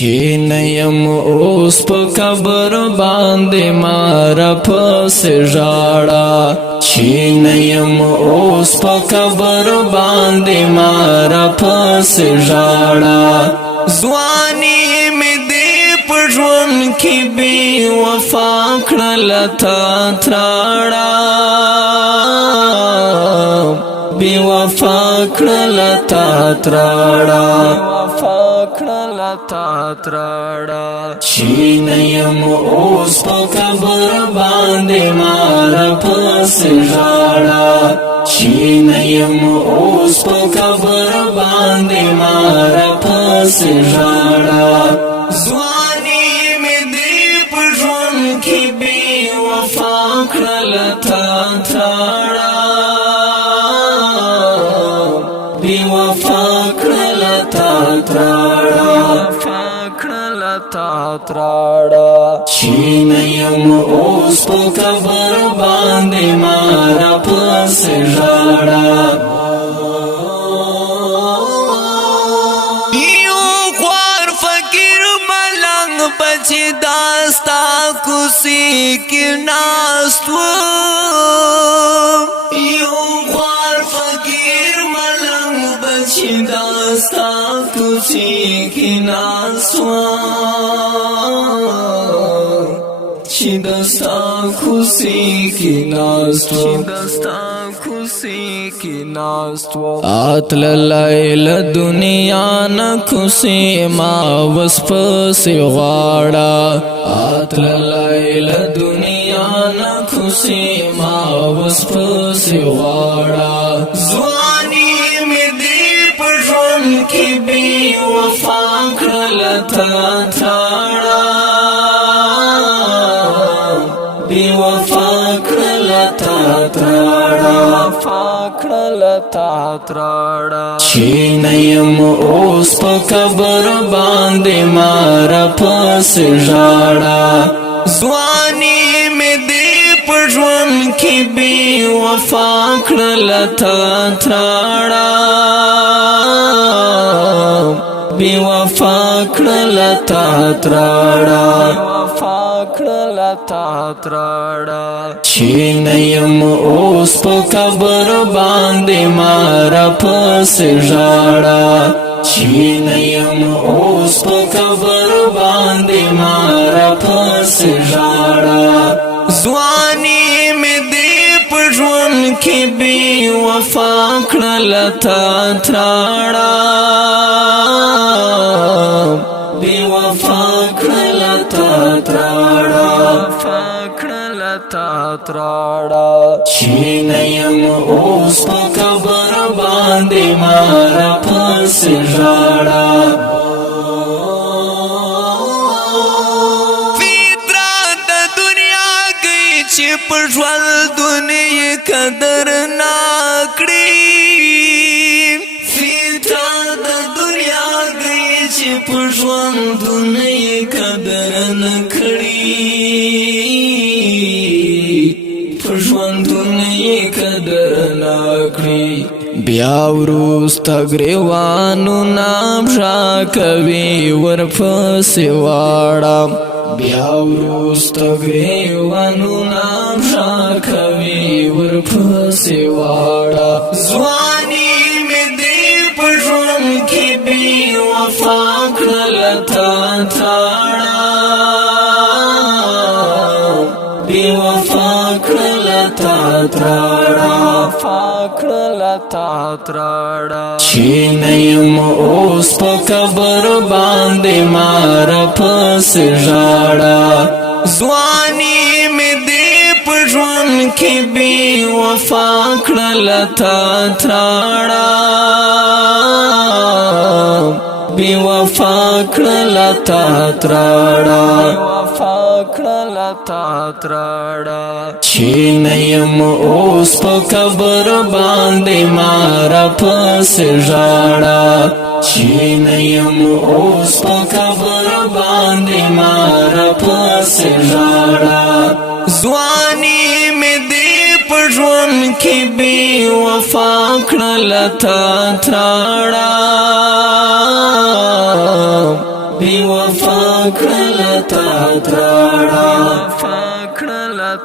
نیم اوس په قبر باندې مار پس ژاړه چې نیم اوس په قبر باندې مار پس ژاړه ځواني مې دې په ژوند کې بې وفا کړل تا تراړه بې وفا کړل تا تراړه چې نیم اوس په قبر باندې مار پس ژاړه چې نیم اوس په قبر باندې مار پس ژاړه ځواني مې دې په ژوند کې بې وفا کړل تا تراړه بې وفا کړل تا تراړه چې نیم اوس په قبر باندې مار پس ژاړه یو خوار فقیر ملنګ بچی داستا کوسی کې ناست و یو خوار فقیر ملنګ بچی داستا کوسی کې ناست و چې دستا خوشی کی ناستو آتل لیل دنیا نا خوشی ما وس پس غواړه آتل لیل دنیا نا خوشی ما وس پس غواړه ځواني مې دې په ژوند کې بې وفا کړل تا تراړه بی وفا کړل تا تراړه چې نیم اوس په قبر باندې مار پس ژاړه ځواني مې دې په ژوند کې بې وفا کړل تا تراړه بی وفا کړل تا تراړه چې نیم اوس په قبر باندې مار پس ژاړه چې نیم اوس په قبر باندې مار پس ژاړه ځواني مې دې په ژوند کې بې وفا کړل تا تراړه بې وفا کړل تا تراړه چې نیم اوس په قبر باندې مار پس ژاړه فطرت د دنیا گئی چې په ژوندونه یې قدر نه کړي فطرت د دنیا گئی چې په ژوندونه یې قدر نه کړي بیا وروسته ګریوانو نام شا کوي ورپسې واړه بیا وروسته ګریوانو نام شا کوي ورپسې واړه ځواني مې دې په ژوند کې بې وفا کړل تا تراړه بې وفا کړل تا تراړه چې نیم اوس په قبر باندې مار پس ژاړه ځواني مې دې په ژوند کې بې وفا کړل تا تراړه بې وفا کړل تا تراړه چې نیم اوس په قبر باندې مار پس ژاړه چې نیم اوس په قبر باندې مار پس ژاړه ځواني مې دې په ژوند کې بې وفا کړل تا تراړه بی وفا کړل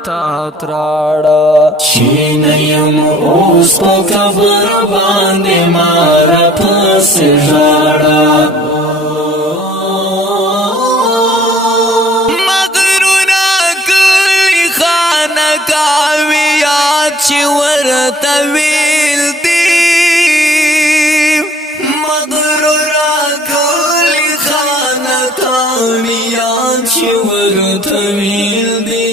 تا تراړه چې نه یم اوس په قبر باندې مار پسې ژاړه مغروره کړي خانقاوې یاد چې ورته ویل دي مغروره کړي خانقاوې یاد چې ورته ویل دي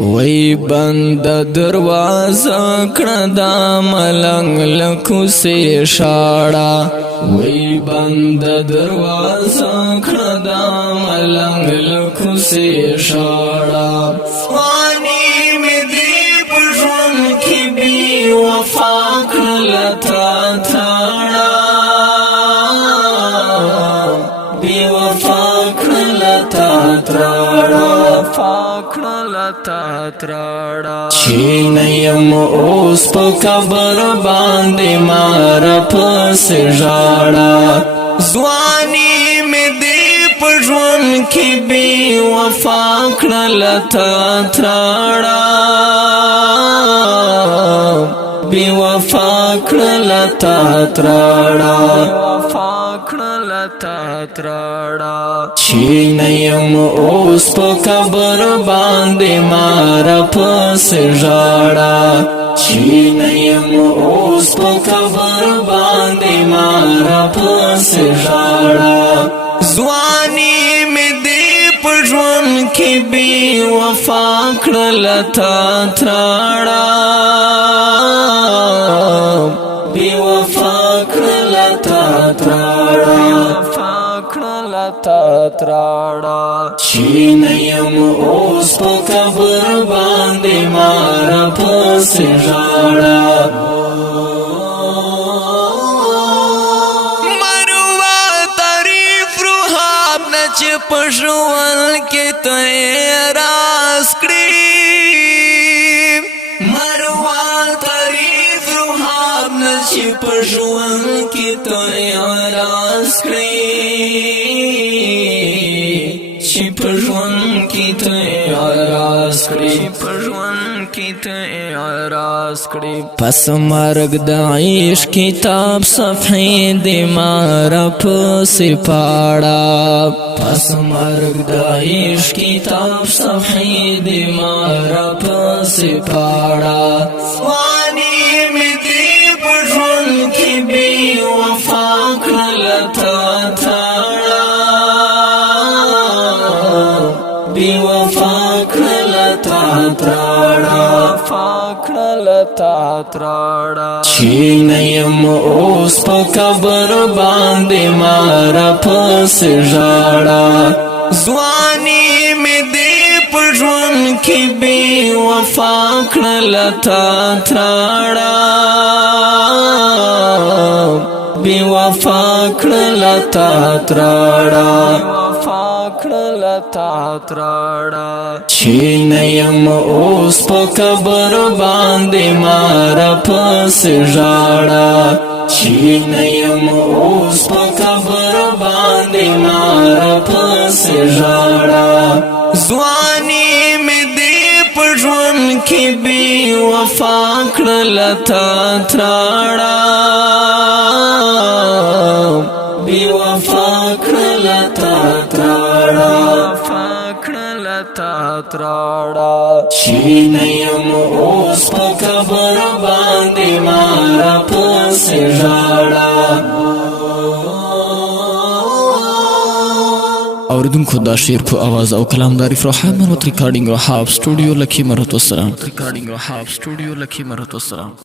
وی بند دروازه کړه دا ملنګ لکو سي شاړه وی بند دروازه کړه دا ملنګ لکو سي شاړه وانی می دی په ژوند کې بي وفا کړل تا تاړه بي وفا کړل تا تاړه چې نه یم اوس په قبر باندې مار پسې ژاړه ځواني مې دې په ژوند کې بې وفا کړل تا تراړه بې وفا کړل تا تراړه چې نه یم اوس په قبر باندې مار پسې ژاړه چې نه یم اوس په قبر باندې مار پسې ژاړه ځواني مې دې په ژوند کې بې وفا کړل تا تراړه بې وفا کړل تا تراړه چې نه یم اوس په قبر باندې مار پسې ژاړه مروه تعریف روحاب نه چې په ژوند کې ته راز کړي مروه تعریف روحاب نه چې په ژوند کې ته راز کړي پس مرگ د عشق کتاب صفحې د مار پسې پاړه پس مرگ د عشق کتاب صفحې د مار پسې پاړه وانی مې دې په ژوند کې بې وفا کړل تا تاړه بې وفا کړل تا تاړه چې نه یم اوس په قبر باندې مار پسې ژاړه ځواني مې دې په ژوند کې بې وفا کړل تا تراړه بې وفا کړل تا تراړه چې نه یم اوس په قبر باندې مار پسې ژاړه چې نه یم اوس په قبر باندې مار پسې ژاړه ځواني مې دې په ژوند کې بې وفا کړل تا تراړه بې وفا کړل تا تراړه چې نه یم اوس په قبر باندې مار پسې ژاړه اوریدونکو دا شعر په आवाज او کلام د عارف روحان مروت ریکارډینګ او هاب سټوډیو لکی مروت والسلام